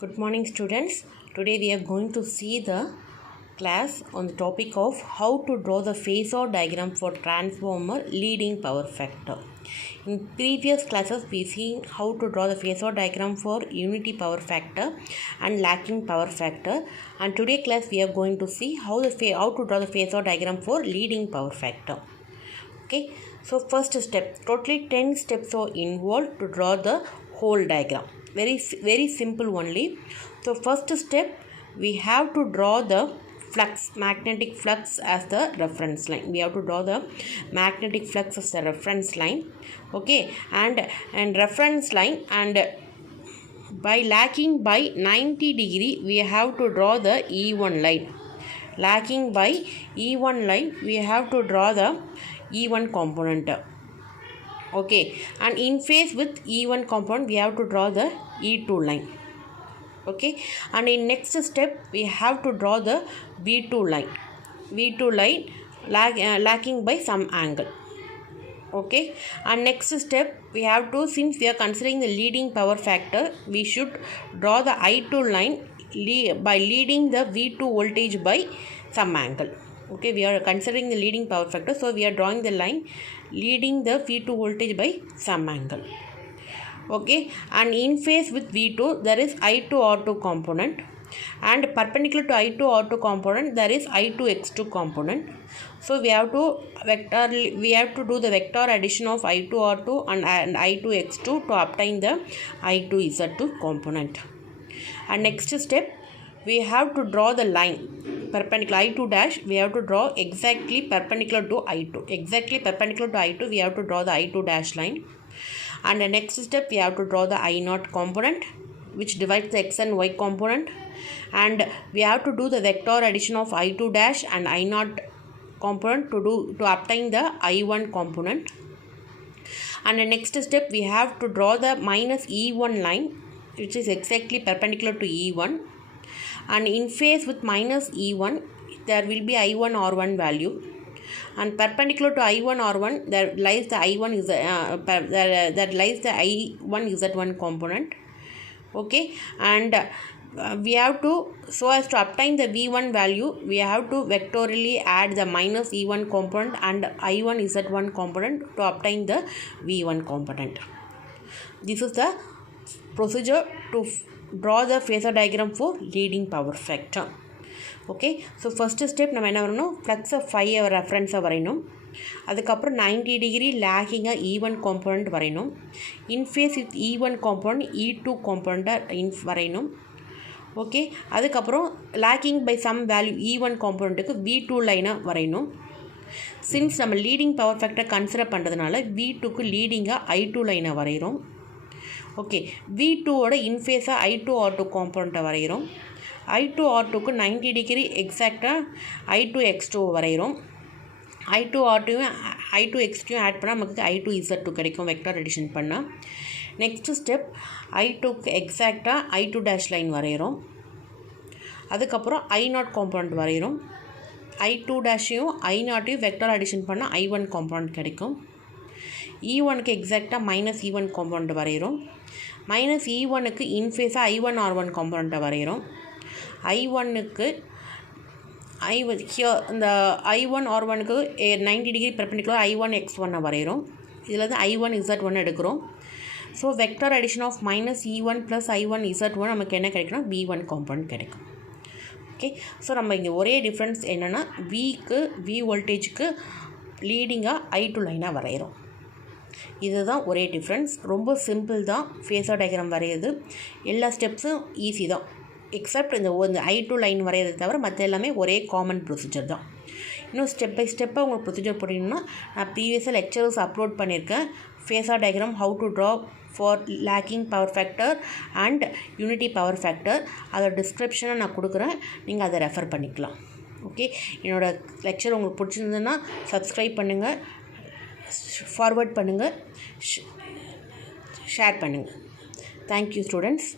Good morning students. Today we are going to see the class on the topic of how to draw the phasor diagram for transformer leading power factor. In previous classes we seen how to draw the phasor diagram for unity power factor and lacking power factor, and today class we are going to see how to draw the phasor diagram for leading power factor. Okay, so first step, totally 10 steps are involved to draw the whole diagram. Very simple only. So first step, we have to draw the magnetic flux as the reference line. We have to draw the magnetic flux as the reference line. Okay, and reference line, and by lacking by 90 degree we have to draw the E1 line. Lacking by E1 line we have to draw the E1 component. Okay, and in phase with E1 component we have to draw the E2 line. Okay, and in next step we have to draw the V2 line lacking by some angle. Okay, and next step we have to, since we are considering the leading power factor, we should draw the I2 line by leading the V2 voltage by some angle. Okay, we are considering the leading power factor, so we are drawing the line leading the V2 voltage by some angle. Okay, and in phase with V2 there is I2 R2 component, and perpendicular to I2 R2 component there is I2 X2 component. So we have to do the vector addition of I2 R2 and I2 X2 to obtain the I2 Z2 component. And next step, we have to draw the line perpendicular I2 dash. We have to draw exactly perpendicular to I2. Exactly perpendicular to I2 we have to draw the I2 dash line. And the next step, we have to draw the I0 component, which divides the X and Y component. And we have to do the vector addition of I2 dash and I0 component to obtain the I1 component. And the next step, we have to draw the minus E1 line, which is exactly perpendicular to E1. And in phase with minus E1 there will be I1 R1 value, and perpendicular to I1 R1 there lies the I1 Z1 component. Okay, and we have to, so as to obtain the V1 value, we have to vectorially add the minus E1 component and I1 Z1 component to obtain the V1 component. This is the procedure to draw the phasor diagram for leading power factor. Okay, so first step நம்ம என்ன வரணும், flux of 5 reference வரையணும். அதுக்கப்புறம் 90 degree lagging E1 component வரையணும். In phase with E1 component E2 component வரையணும். ஓகே, அதுக்கப்புறம் lagging by some value E1 componentக்கு V2 லைனை வரையணும். சின்ஸ் நம்ம லீடிங் பவர் ஃபேக்டர் கன்சிடர் பண்ணுறதுனால V2க்கு லீடிங்காக I2 லைனை வரைகிறோம். ஓகே, V2ஓட இன்ஃபேஸாக I2 R2 காம்பவுண்ட்டை வரைகிறோம். I2 R2க்கு 90 டிகிரி எக்ஸாக்டாக I2 X2 வரைகிறோம். I2 R2வும் I2 X2வும் ஆட் பண்ணால் நமக்கு I2 Z2 கிடைக்கும் வெக்டார் எடிஷன் பண்ணால். நெக்ஸ்ட் ஸ்டெப், I2க்கு எக்ஸாக்டாக I2 டேஷ் லைன் வரைகிறோம். அதுக்கப்புறம் I0 காம்பவுண்ட் வரைகிறோம். I2 டேஷையும் I0யும் வெக்டார் அடிஷன் பண்ணால் I1 காம்பவுண்ட் கிடைக்கும். E1க்கு எக்ஸாக்டாக மைனஸ் E1 காம்பவுண்ட் வரைகிறோம். மைனஸ் E1க்கு இன்ஃபேஸாக I1 R1 காம்பவுண்ட்டை வரைகிறோம். I1க்கு இந்த I1 R1க்கு 90 டிகிரி பெர்பெண்டிகுலர் I1 X1 வரைகிறோம். இதில் வந்து I1 Z1 எடுக்கிறோம். So vector addition of minus E1 plus I1 Z1 நமக்கு என்ன கிடைக்குன்னா V1 காம்பவுண்ட் கிடைக்கும். ஓகே, ஸோ நம்ம இங்கே ஒரே டிஃப்ரென்ஸ் என்னென்னா V வோல்டேஜுக்கு லீடிங்காக I2 லைனாக வரைகிறோம். இதுதான் ஒரே டிஃப்ரென்ஸ். ரொம்ப சிம்பிள் தான் ஃபேஸர் டயக்ராம் வரைகிறது. எல்லா ஸ்டெப்ஸும் ஈஸி தான், எக்ஸப்ட் இந்த I2 லைன் வரைகிறத தவிர மற்ற எல்லாமே ஒரே காமன் ப்ரொசீஜர் தான். இன்னும் ஸ்டெப் பை ஸ்டெப்பாக உங்களுக்கு ப்ரொசீஜர் போட்டிங்கன்னா நான் ப்ரீவியஸாக லெக்சர்ஸ் அப்லோட் பண்ணியிருக்கேன். Phasor diagram how to draw for lacking power factor and unity power factor, அதோட டிஸ்கிரிப்ஷனை நான் கொடுக்குறேன், நீங்கள் அதை ரெஃபர் பண்ணிக்கலாம். ஓகே, என்னோடய லெக்சர் உங்களுக்கு பிடிச்சிருந்ததுன்னா சப்ஸ்கிரைப் பண்ணுங்கள், ஃபார்வர்ட் பண்ணுங்கள், ஷேர் பண்ணுங்கள். Thank you students.